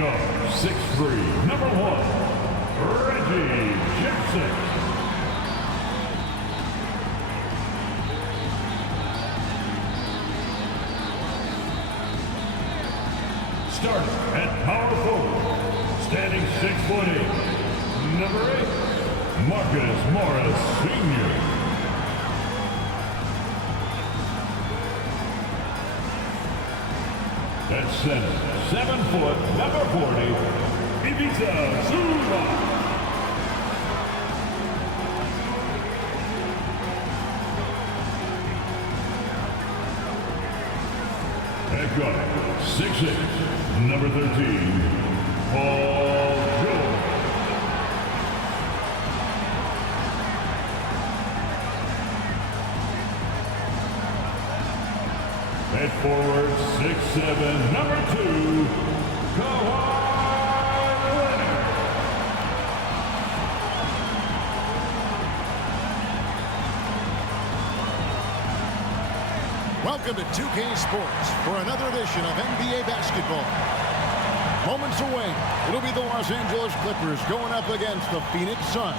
go, 6'3", number 1, Reggie Jackson. Starting at power forward, standing 6'8", number 8, Marcus Morris Sr. At center, 7 foot, number 40, Ivica Zubac. At guard, 6'6", number 13, Paul George. At forward, 6'7", number 2, Kawhi Leonard. Welcome to 2K Sports for another edition of NBA basketball. Moments away, it'll be the Los Angeles Clippers going up against the Phoenix Suns.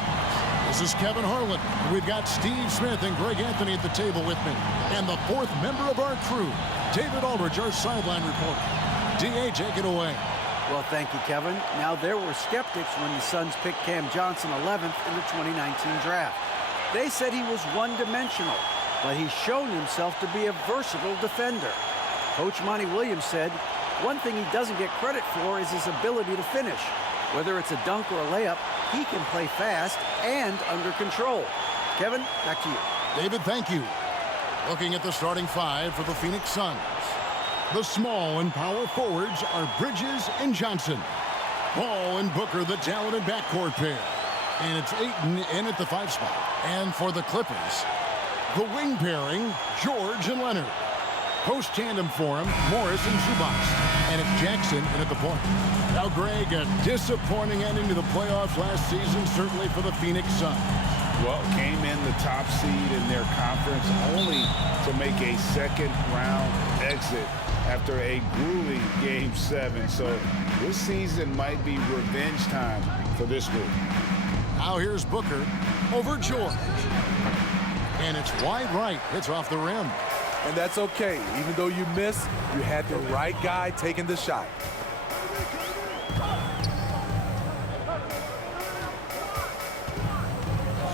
This is Kevin Harlan. We've got Steve Smith and Greg Anthony at the table with me. And the fourth member of our crew, David Aldridge, our sideline reporter. D.A., take it away. Well, thank you, Kevin. Now, there were skeptics when the Suns picked Cam Johnson 11th in the 2019 draft. They said he was one-dimensional, but he's shown himself to be a versatile defender. Coach Monty Williams said, one thing he doesn't get credit for is his ability to finish. Whether it's a dunk or a layup, he can play fast and under control. Kevin, back to you. David, thank you. Looking at the starting five for the Phoenix Suns. The small and power forwards are Bridges and Johnson. Ball and Booker, the talented backcourt pair. And it's Ayton in at the 5 spot. And for the Clippers, the wing pairing, George and Leonard. Post tandem for him, Morris and Zubac. And it's Jackson in at the point. Now, Greg, a disappointing ending to the playoffs last season, certainly for the Phoenix Suns. Well, came in the top seed in their conference only to make a second-round exit after a grueling Game 7. So this season might be revenge time for this group. Now here's Booker over George. And it's wide right. It's off the rim. And that's okay. Even though you miss, you had the right guy taking the shot.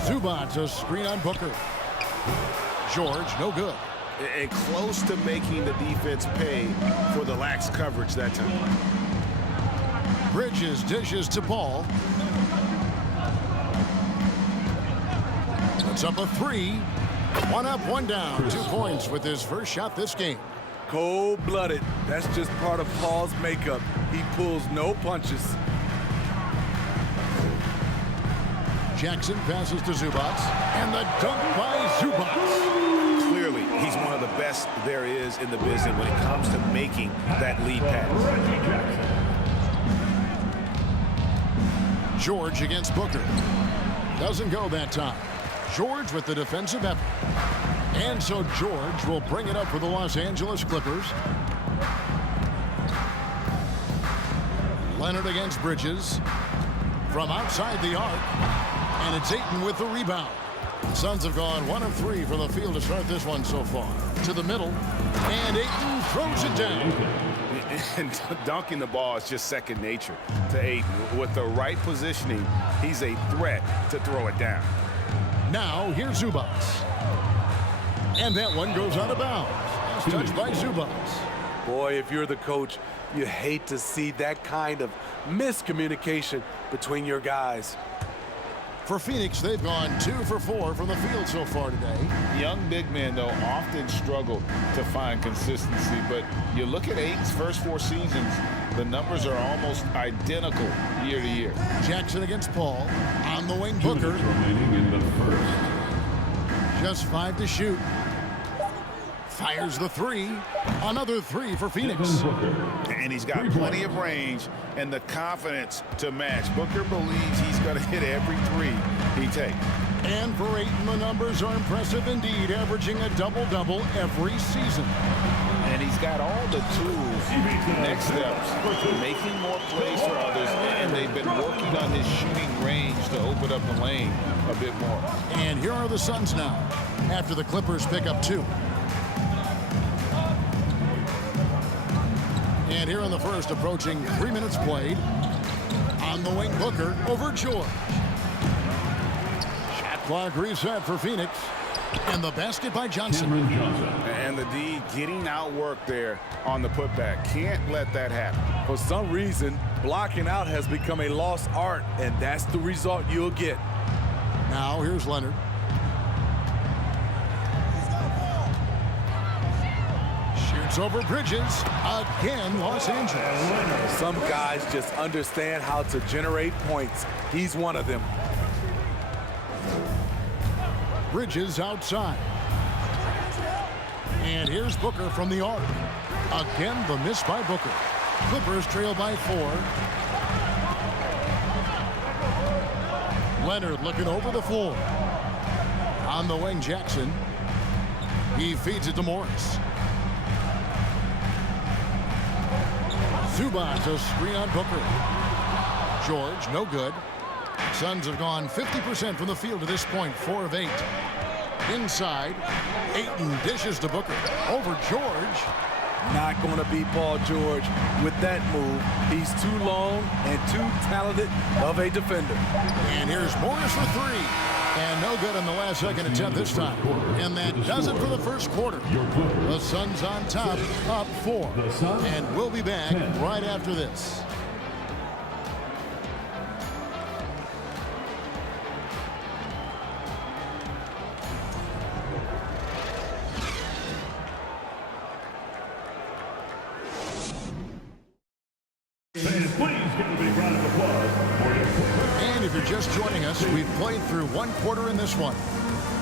Zubac, a screen on Booker. George, no good. And close to making the defense pay for the lax coverage that time. Bridges dishes to Ball. Puts up a 3. 1 up, 1 down. 2 points with his first shot this game. Cold-blooded. That's just part of Paul's makeup. He pulls no punches. Jackson passes to Zubac. And the dunk by Zubac. Clearly, he's one of the best there is in the business when it comes to making that lead pass. George against Booker. Doesn't go that time. George with the defensive effort. And so George will bring it up for the Los Angeles Clippers. Leonard against Bridges. From outside the arc. And it's Ayton with the rebound. Suns have gone 1 of 3 from the field to start this one so far. To the middle. And Ayton throws it down. And dunking the ball is just second nature to Ayton. With the right positioning, he's a threat to throw it down. Now, here's Zubac. And that one goes out of bounds. It's touched by Zubac. Boy, if you're the coach, you hate to see that kind of miscommunication between your guys. For Phoenix, they've gone 2 for 4 from the field so far today. Young big men, though, often struggle to find consistency. But you look at Ayton's first 4 seasons, the numbers are almost identical year to year. Jackson against Paul. On the wing, Booker. Remaining in the first. Just 5 to shoot. Fires the 3. Another 3 for Phoenix. And he's got plenty of range and the confidence to match. Booker believes he's going to hit every 3 he takes. And for Ayton, the numbers are impressive indeed, averaging a double-double every season. And he's got all the tools, next steps, making more plays for others, and they've been working on his shooting range to open up the lane a bit more. And here are the Suns now, after the Clippers pick up 2. And here in the first, approaching 3 minutes played. On the wing, Booker over George. Shot clock reset for Phoenix. And the basket by Johnson. And the D getting outworked there on the putback. Can't let that happen. For some reason, blocking out has become a lost art, and that's the result you'll get. Now here's Leonard. Shoots over Bridges. Again, Los Angeles. Some guys just understand how to generate points. He's one of them. Bridges outside. And here's Booker from the arc. Again, the miss by Booker. Clippers trail by 4. Leonard looking over the floor. On the wing, Jackson. He feeds it to Morris. Zubac, a screen on Booker. George, no good. Suns have gone 50% from the field to this point, 4 of 8. Inside, Ayton dishes to Booker. Over George. Not going to beat Paul George with that move. He's too long and too talented of a defender. And here's Morris for 3. And no good on the last second attempt this time. And that does it for the first quarter. The Suns on top, up 4. And we'll be back right after this. And if you're just joining us, we've played through 1 quarter in this one.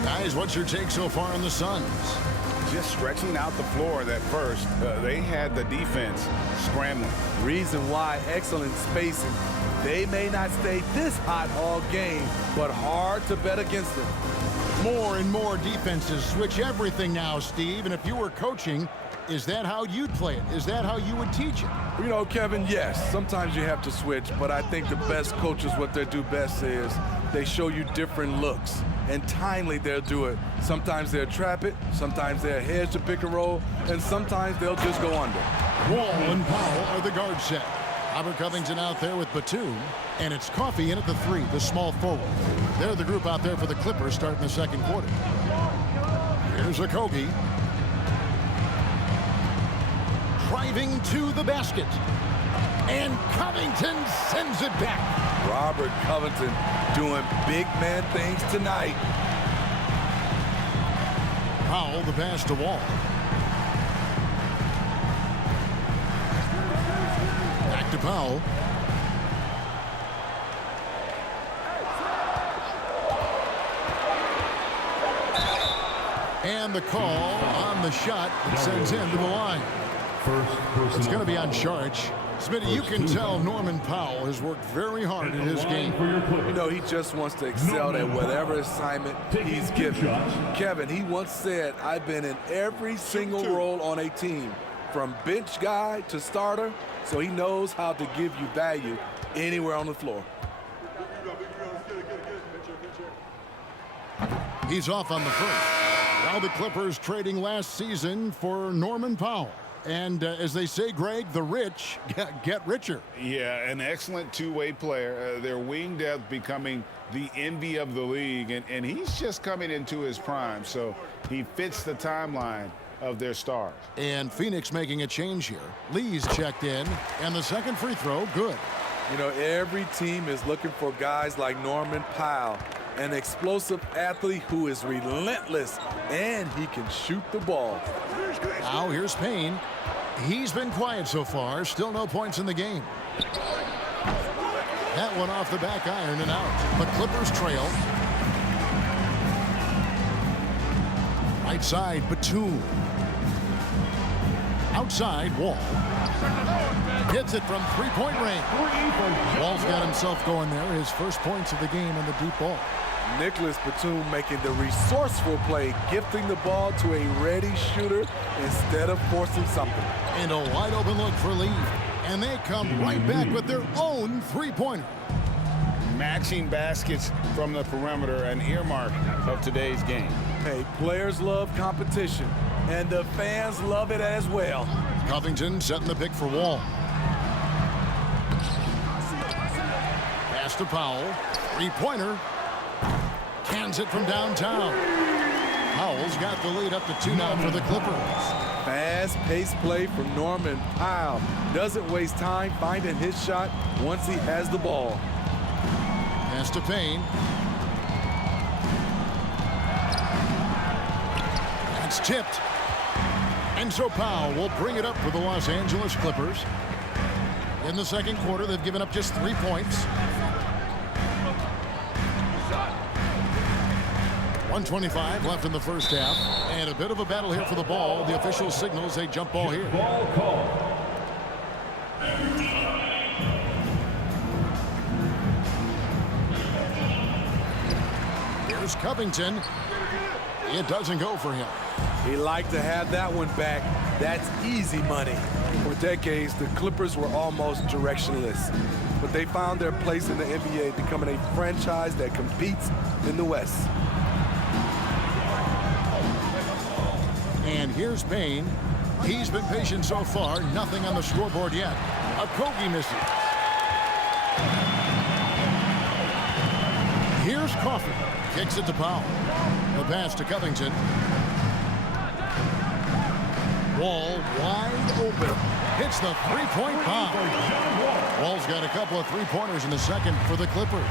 Guys, what's your take so far on the Suns? Just stretching out the floor that first. They had the defense scrambling. Reason why, excellent spacing. They may not stay this hot all game, but hard to bet against them. More and more defenses switch everything now, Steve. And if you were coaching, is that how you'd play it? Is that how you would teach it? You know, Kevin, yes, sometimes you have to switch, but I think the best coaches, what they do best is they show you different looks, and timely they'll do it. Sometimes they'll trap it, sometimes they'll hedge the pick and roll, and sometimes they'll just go under. Wall and Powell are the guard set. Robert Covington out there with Batum, and it's Coffey in at the 3, the small forward. They're the group out there for the Clippers starting the second quarter. Here's Okogie. Driving to the basket. And Covington sends it back. Robert Covington doing big man things tonight. Powell, the pass to Wall. Back to Powell. And the call on the shot that sends him to the line. It's going to be on charge. Smitty, you can tell Norman Powell has worked very hard in his game. You know, he just wants to excel at whatever assignment he's given. Kevin, he once said, I've been in every single role on a team, from bench guy to starter, so he knows how to give you value anywhere on the floor. He's off on the first. Now the Clippers trading last season for Norman Powell. And as they say, Greg, the rich get richer. Yeah, an excellent two-way player. Their wing depth becoming the envy of the league, and he's just coming into his prime, so he fits the timeline of their stars. And Phoenix making a change here. Lee's checked in, and the second free throw, good. You know, every team is looking for guys like Norman Powell, an explosive athlete who is relentless, and he can shoot the ball. Now here's Payne. He's been quiet so far. Still no points in the game. That one off the back iron and out. The Clippers trail. Right side, Batum. Outside, Wall. Gets it from three-point range. Wall's got himself going there. His first points of the game on the deep ball. Nicholas Batum making the resourceful play, gifting the ball to a ready shooter instead of forcing something. And a wide open look for Lee. And they come right back with their own three-pointer. Matching baskets from the perimeter, an earmark of today's game. Hey, players love competition, and the fans love it as well. Covington setting the pick for Wall. Pass to Powell. Three-pointer. Cans it from downtown. Powell's got the lead up to 2 now for the Clippers. Fast-paced play from Norman Powell. Doesn't waste time finding his shot once he has the ball. Pass to Payne. That's tipped. And so Powell will bring it up for the Los Angeles Clippers. In the second quarter, they've given up just 3 points. 1:25 left in the first half. And a bit of a battle here for the ball. The official signals a jump ball here. Ball call. Here's Covington. It doesn't go for him. He liked to have that one back. That's easy money. For decades, the Clippers were almost directionless, but they found their place in the NBA, becoming a franchise that competes in the West. And here's Payne. He's been patient so far. Nothing on the scoreboard yet. Okogie misses. Here's Coffey. Kicks it to Powell. The pass to Covington. Wall wide open. Hits the three-point bomb. Wall's got a couple of three-pointers in the second for the Clippers.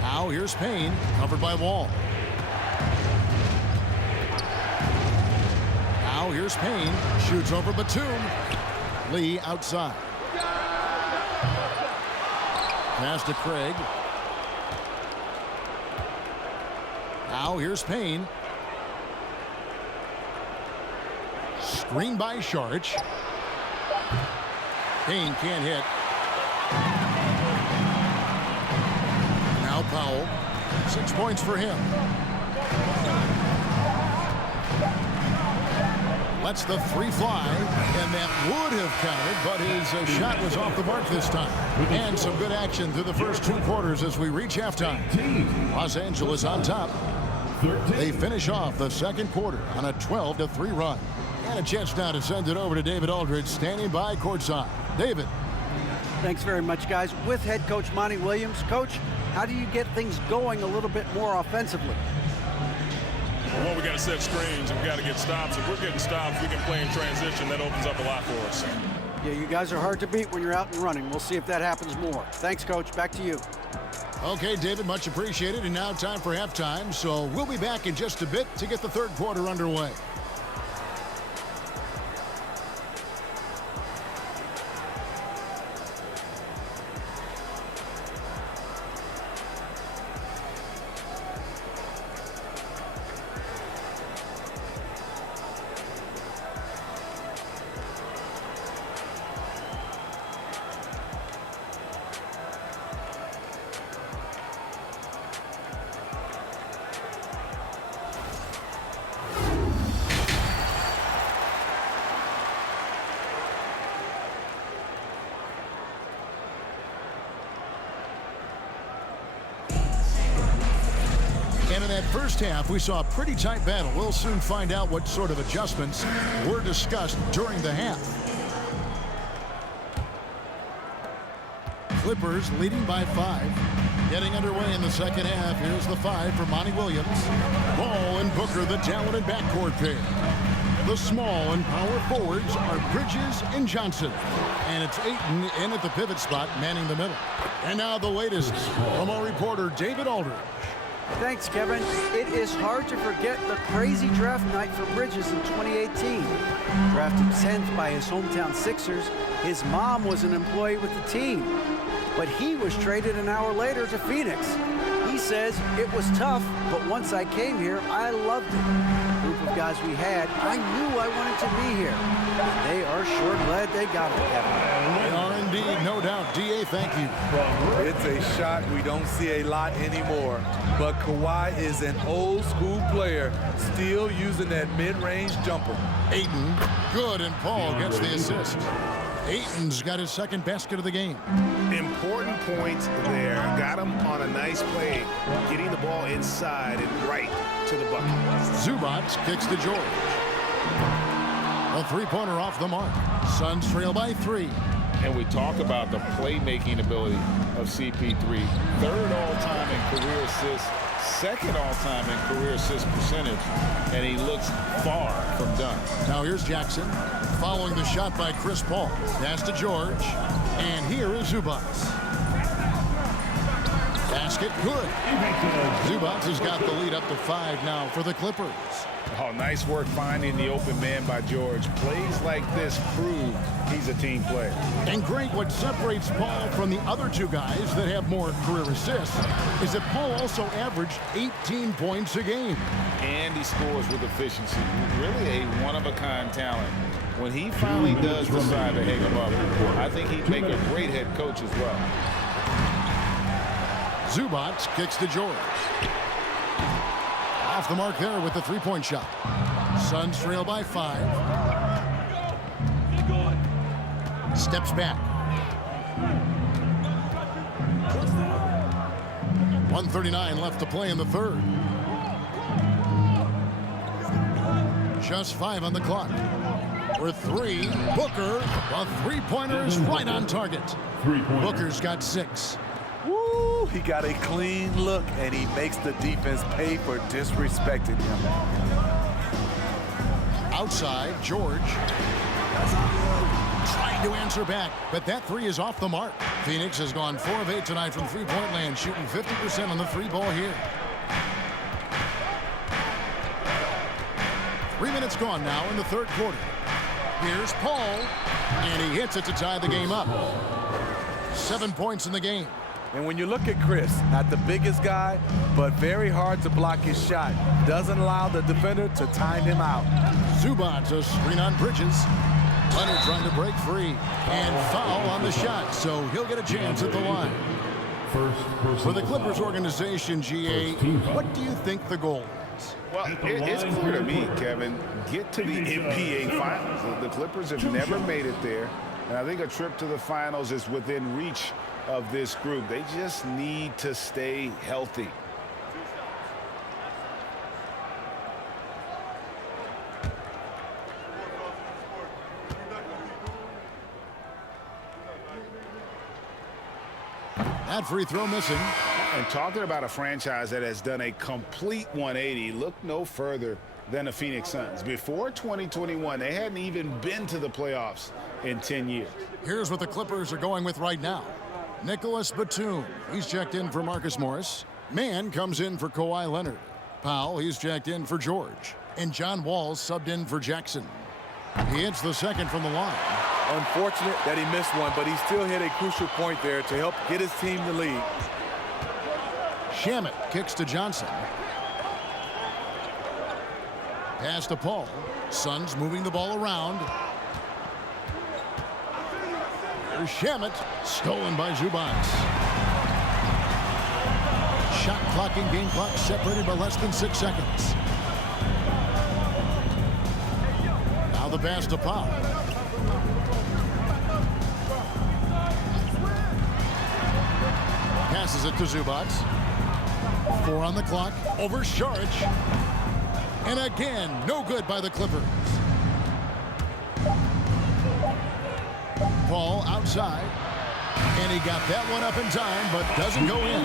Now here's Payne. Covered by Wall. Now here's Payne. Shoots over Batum. Lee outside. Pass to Craig. Now here's Payne. Screen by Saric. Payne can't hit. Now Powell. 6 points for him. Lets the three fly, and that would have counted, but his shot was off the mark this time. And some good action through the first 2 quarters as we reach halftime. Los Angeles on top. They finish off the second quarter on a 12-3 run. And a chance now to send it over to David Aldridge, standing by courtside. David. Thanks very much, guys. With head coach Monty Williams. Coach, how do you get things going a little bit more offensively? Well, we got to set screens and we got to get stops. If we're getting stops, we can play in transition. That opens up a lot for us. Yeah, you guys are hard to beat when you're out and running. We'll see if that happens more. Thanks, Coach. Back to you. Okay, David, much appreciated. And now time for halftime. So we'll be back in just a bit to get the third quarter underway. And in that first half, we saw a pretty tight battle. We'll soon find out what sort of adjustments were discussed during the half. Clippers leading by 5. Getting underway in the second half. Here's the 5 for Monty Williams. Ball and Booker, the talented backcourt pair. The small and power forwards are Bridges and Johnson. And it's Ayton in at the pivot spot, manning the middle. And now the latest from our reporter, David Aldridge. Thanks, Kevin. It is hard to forget the crazy draft night for Bridges in 2018. Drafted 10th by his hometown Sixers, his mom was an employee with the team. But he was traded an hour later to Phoenix. He says, it was tough, but once I came here, I loved it. The group of guys we had, I knew I wanted to be here. And they are sure glad they got it, Kevin. They are indeed. indeed, no doubt. D.A., thank you. It's a shot we don't see a lot anymore. But Kawhi is an old-school player, still using that mid-range jumper. Ayton, good, and Paul gets the assist. Ayton's got his second basket of the game. Important points there. Got him on a nice play, getting the ball inside and right to the bucket. Zubac kicks to George. A three-pointer off the mark. Suns trail by 3. And we talk about the playmaking ability of CP3. Third all-time in career assists, second all-time in career assist percentage, and he looks far from done. Now here's Jackson, following the shot by Chris Paul. Pass to George, and here is Zubac. Basket good. Zubac has got the lead up to 5 now for the Clippers. Oh, nice work finding the open man by George. Plays like this prove he's a team player. And Greg, what separates Paul from the other 2 guys that have more career assists is that Paul also averaged 18 points a game. And he scores with efficiency. Really a one-of-a-kind talent. When he finally does decide to hang him up, I think he'd make a great head coach as well. Zubac kicks to George. Off the mark there with the three-point shot. Suns trail by 5. Steps back. 1:39 left to play in the third. Just 5 on the clock. For 3, Booker. A three-pointer is right on target. Booker's got 6. Woo! He got a clean look, and he makes the defense pay for disrespecting him. Outside, George. Trying to answer back, but that 3 is off the mark. Phoenix has gone 4 of 8 tonight from three-point land, shooting 50% on the 3-ball here. 3 minutes gone now in the third quarter. Here's Paul, and he hits it to tie the game up. 7 points in the game. And when you look at Chris, not the biggest guy, but very hard to block his shot. Doesn't allow the defender to time him out. Zubac, a screen on Bridges. Leonard trying to break free. And foul on the shot, so he'll get a chance at the line. For the Clippers organization, GA, what do you think the goal is? Well, it's clear to me, Kevin, get to the NBA Finals. The Clippers have never made it there, and I think a trip to the Finals is within reach of this group. They just need to stay healthy. That free throw missing. And talking about a franchise that has done a complete 180, look no further than the Phoenix Suns. Before 2021, they hadn't even been to the playoffs in 10 years. Here's what the Clippers are going with right now. Nicholas Batum, he's checked in for Marcus Morris. Mann comes in for Kawhi Leonard. Powell, he's checked in for George. And John Wall subbed in for Jackson. He hits the second from the line. Unfortunate that he missed one, but he still hit a crucial point there to help get his team the lead. Shamet kicks to Johnson. Pass to Paul. Suns moving the ball around. There's Shamet, stolen by Zubac. Shot clock and game clock separated by less than 6 seconds. Now the pass to Powell. Passes it to Zubac. 4 on the clock. Over Saric. And again, no good by the Clippers. Paul outside. And he got that one up in time, but doesn't go in.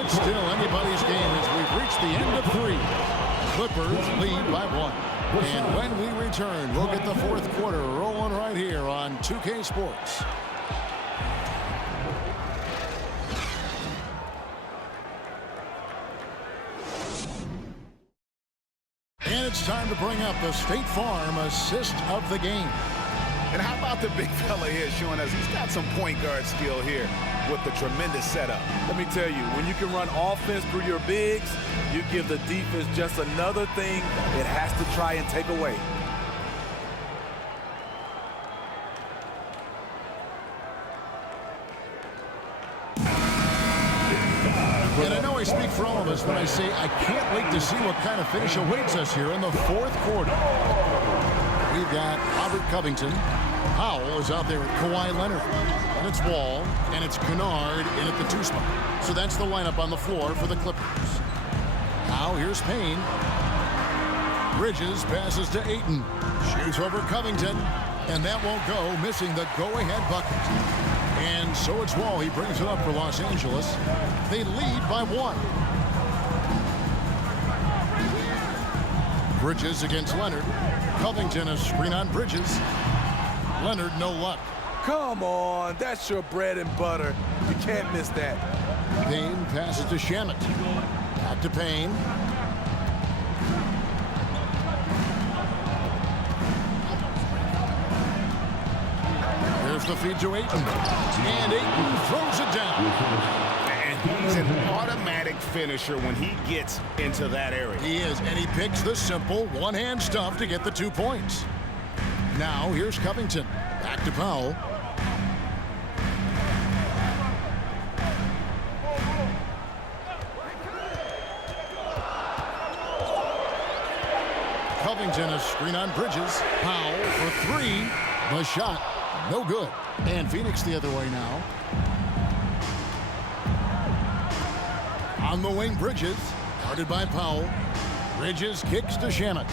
It's still anybody's game as we've reached the end of 3. Clippers lead by 1. And when we return, we'll get the fourth quarter rolling right here on 2K Sports. And it's time to bring up the State Farm assist of the game. And how about the big fella here showing us he's got some point guard skill here with the tremendous setup. Let me tell you, when you can run offense through your bigs, you give the defense just another thing it has to try and take away. And I know I speak for all of us when I say I can't wait to see what kind of finish awaits us here in the fourth quarter. We've got Robert Covington. Powell is out there with Kawhi Leonard. And it's Wall, and it's Kennard in at the 2 spot. So that's the lineup on the floor for the Clippers. Now here's Payne. Bridges passes to Ayton. Shoots over Covington. And that won't go, missing the go-ahead bucket. And so it's Wall. He brings it up for Los Angeles. They lead by 1. Bridges against Leonard. Covington a screen on Bridges. Leonard no luck. Come on, that's your bread and butter. You can't miss that. Payne passes to Shamet. Back to Payne. Here's the feed to Ayton. And Ayton throws it down. And he's an automatic finisher when he gets into that area. He is, and he picks the simple one-hand stuff to get the 2 points. Now here's Covington. Back to Powell. Covington a screen on Bridges. Powell for 3. The shot, no good. And Phoenix the other way now. On the wing, Bridges. Guarded by Powell. Bridges kicks to Shamet.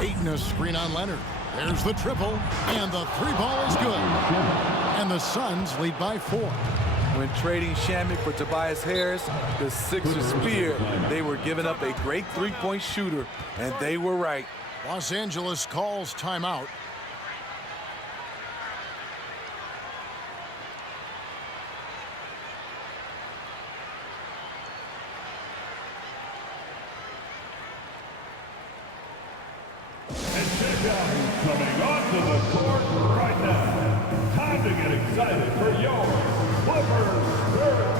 Ayton a screen on Leonard. There's the triple. And the 3 ball is good. And the Suns lead by 4. When trading Shamet for Tobias Harris, the Sixers feared they were giving up a great 3-point shooter, and they were right. Los Angeles calls timeout. And check out who's coming onto the court right now. Time to get excited for your Clippers Spirit.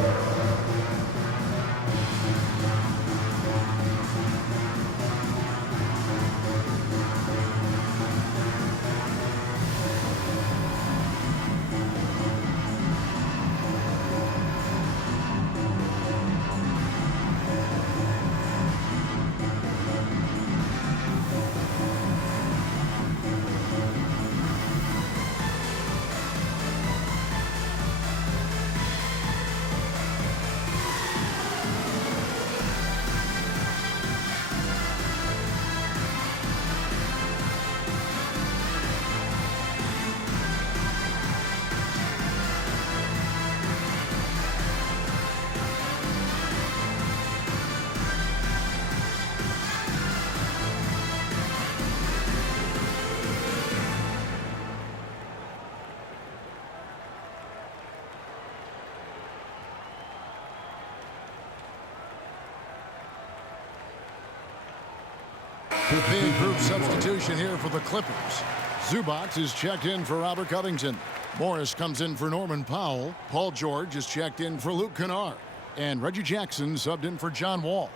The big group substitution here for the Clippers. Zubac is checked in for Robert Covington. Morris comes in for Norman Powell. Paul George is checked in for Luke Kennard. And Reggie Jackson subbed in for John Wall.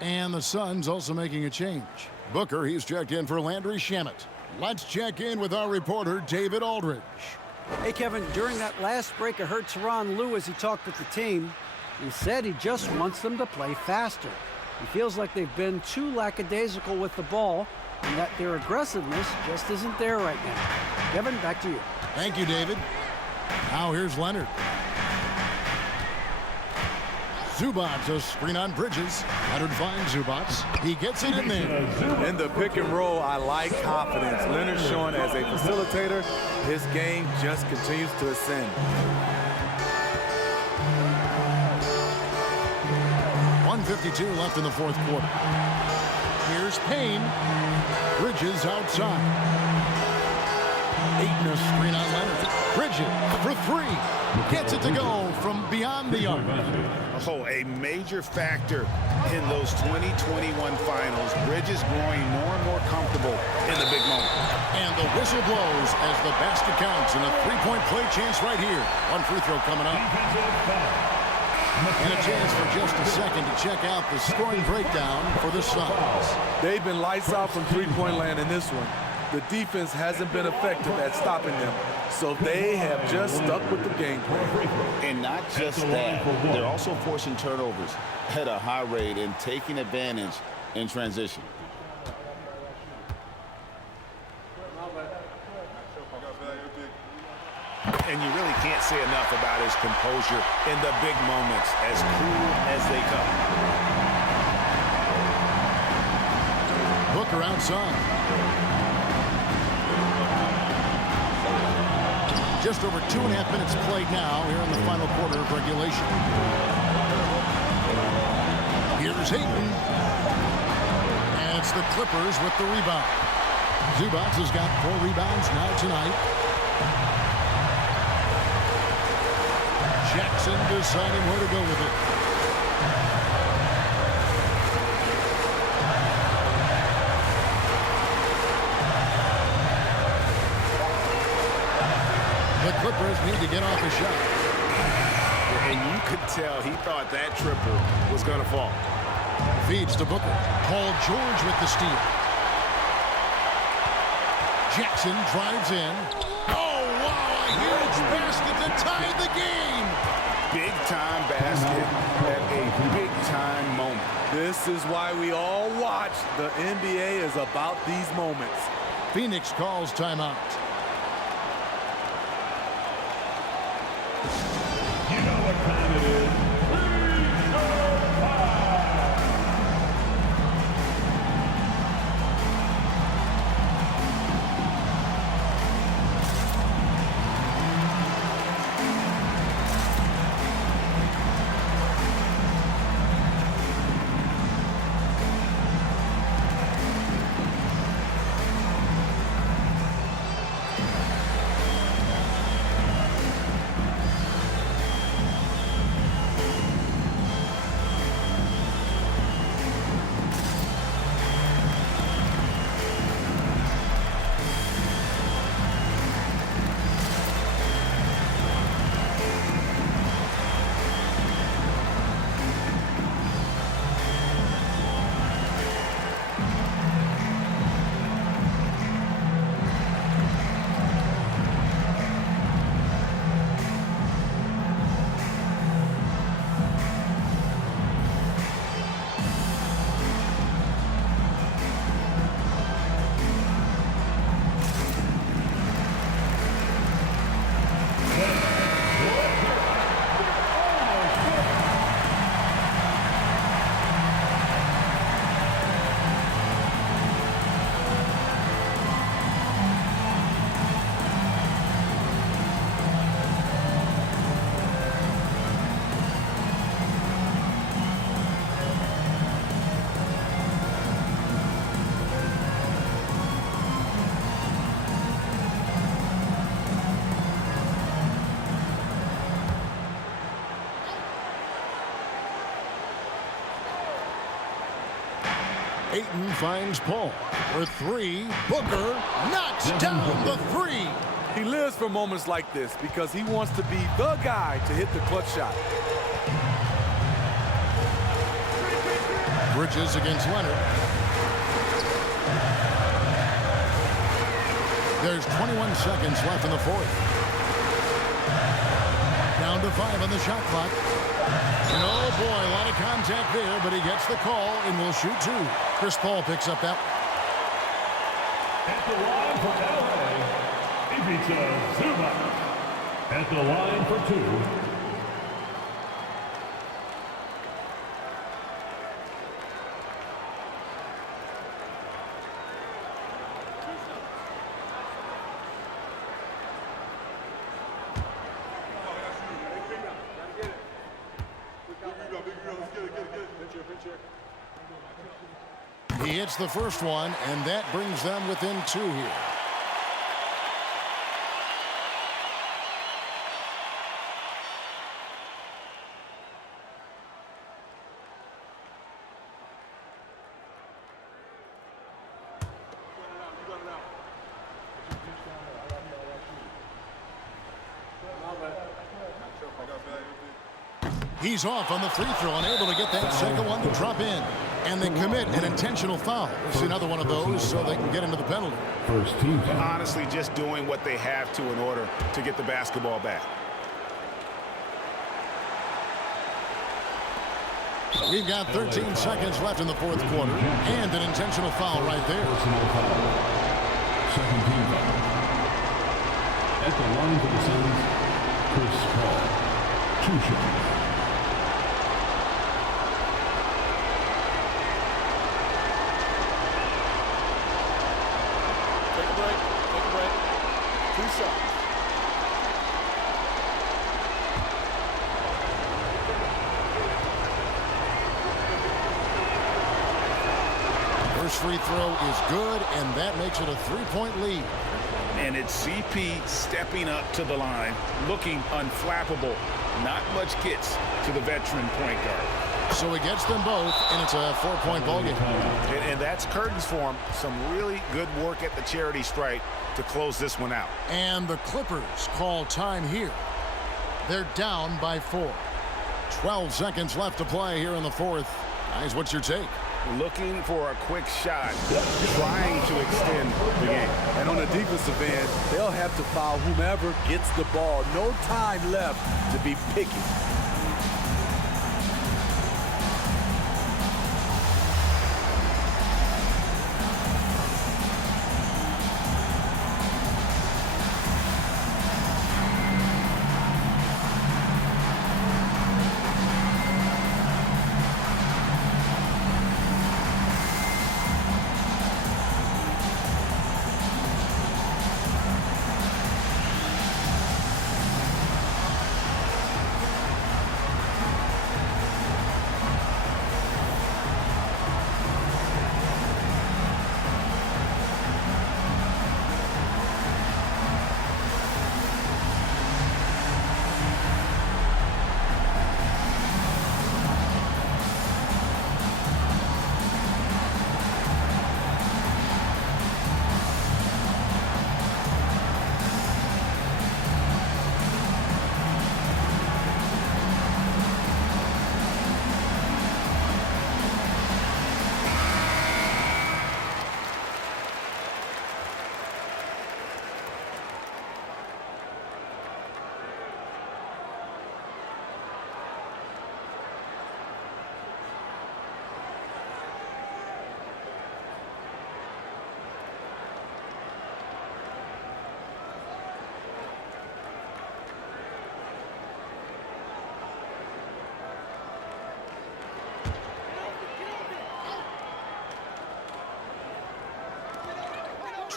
And the Suns also making a change. Booker, he's checked in for Landry Shamet. Let's check in with our reporter, David Aldridge. Hey, Kevin, during that last break, I heard Tyronn Lue as he talked with the team. He said he just wants them to play faster. He feels like they've been too lackadaisical with the ball and that their aggressiveness just isn't there right now. Kevin, back to you. Thank you, David. Now here's Leonard. Zubac, a screen on Bridges. Leonard finds Zubac. He gets it in there. In the pick and roll, I like confidence. Leonard showing as a facilitator, his game just continues to ascend. 1:52 left in the fourth quarter. Here's Payne. Bridges outside. Ayton a screen on Leonard. Bridges for 3. Gets it to go from beyond the arc. Oh, a major factor in those 2021 finals. Bridges growing more and more comfortable in the big moment. And the whistle blows as the basket counts and a 3-point play chance right here. One free throw coming up. And a chance for just a second to check out the scoring breakdown for the Suns. They've been lights out from three-point land in this one. The defense hasn't been effective at stopping them. So they have just stuck with the game plan. And not just that, they're also forcing turnovers at a high rate and taking advantage in transition. And you really can't say enough about his composure in the big moments, as cool as they come. Booker outside. Just over 2.5 minutes played now here in the final quarter of regulation. Here's Hayton. And it's the Clippers with the rebound. Zubac has got 4 rebounds now tonight. Jackson deciding where to go with it. The Clippers need to get off a shot. And you could tell he thought that triple was going to fall. Feeds to Booker. Paul George with the steal. Jackson drives in. Oh, wow, a huge basket to tie the game. Big-time basket at a big-time moment. This is why we all watch. The NBA is about these moments. Phoenix calls timeout. You know what time it is. Ayton finds Paul for 3. Booker knocks down the 3. He lives for moments like this because he wants to be the guy to hit the clutch shot. Bridges against Leonard. There's 21 seconds left in the fourth. Down to 5 on the shot clock. And oh boy, a lot of contact there, but he gets the call and will shoot 2. Chris Paul picks up that. At the line for LA, Ivica Zubac. At the line for 2. He hits the first one, and that brings them within 2 here. He's off on the free throw, unable to get that second one to drop in. And they commit an intentional foul. It's another one of those so they can get into the penalty. First team foul. Honestly, just doing what they have to in order to get the basketball back. We've got 13 seconds left in the fourth quarter, and an intentional foul right there. Personal foul. Second team foul. At the line for the Suns, Chris Paul. 2 shots. Take a break. Take a break. 2 shots. First free throw is good, and that makes it a 3-point lead. And it's CP stepping up to the line, looking unflappable. Not much gets to the veteran point guard. So he gets them both, and it's a 4-point ballgame. And that's curtains for him. Some really good work at the charity stripe to close this one out. And the Clippers call time here. They're down by 4. 12 seconds left to play here in the fourth. Guys, what's your take? Looking for a quick shot, trying to extend the game. And on the defensive end, they'll have to foul whomever gets the ball. No time left to be picky.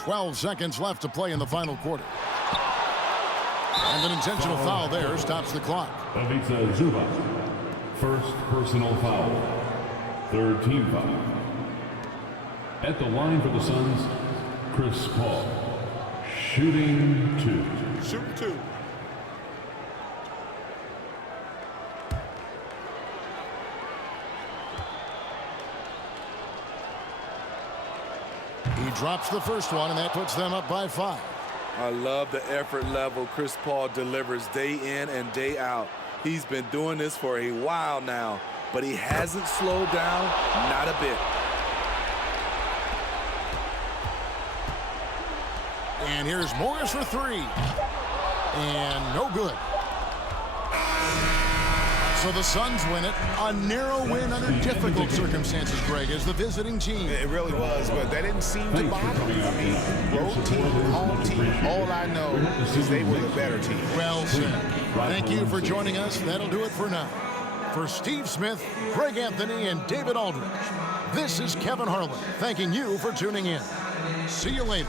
.12 seconds left to play in the final quarter. And an intentional foul there stops the clock. Ivica Zubac. First personal foul. Third team foul. At the line for the Suns, Chris Paul. Shooting 2. Shooting 2. He drops the first one, and that puts them up by 5. I love the effort level Chris Paul delivers day in and day out. He's been doing this for a while now, but he hasn't slowed down, not a bit. And here's Morris for 3. And no good. So the Suns win it. A narrow win under difficult circumstances, Greg, as the visiting team. It really was, but that didn't seem to bother me. I mean, road team, home team, all I know is they were the better team. Well said. Thank you for joining us. That'll do it for now. For Steve Smith, Greg Anthony, and David Aldridge, this is Kevin Harlan thanking you for tuning in. See you later.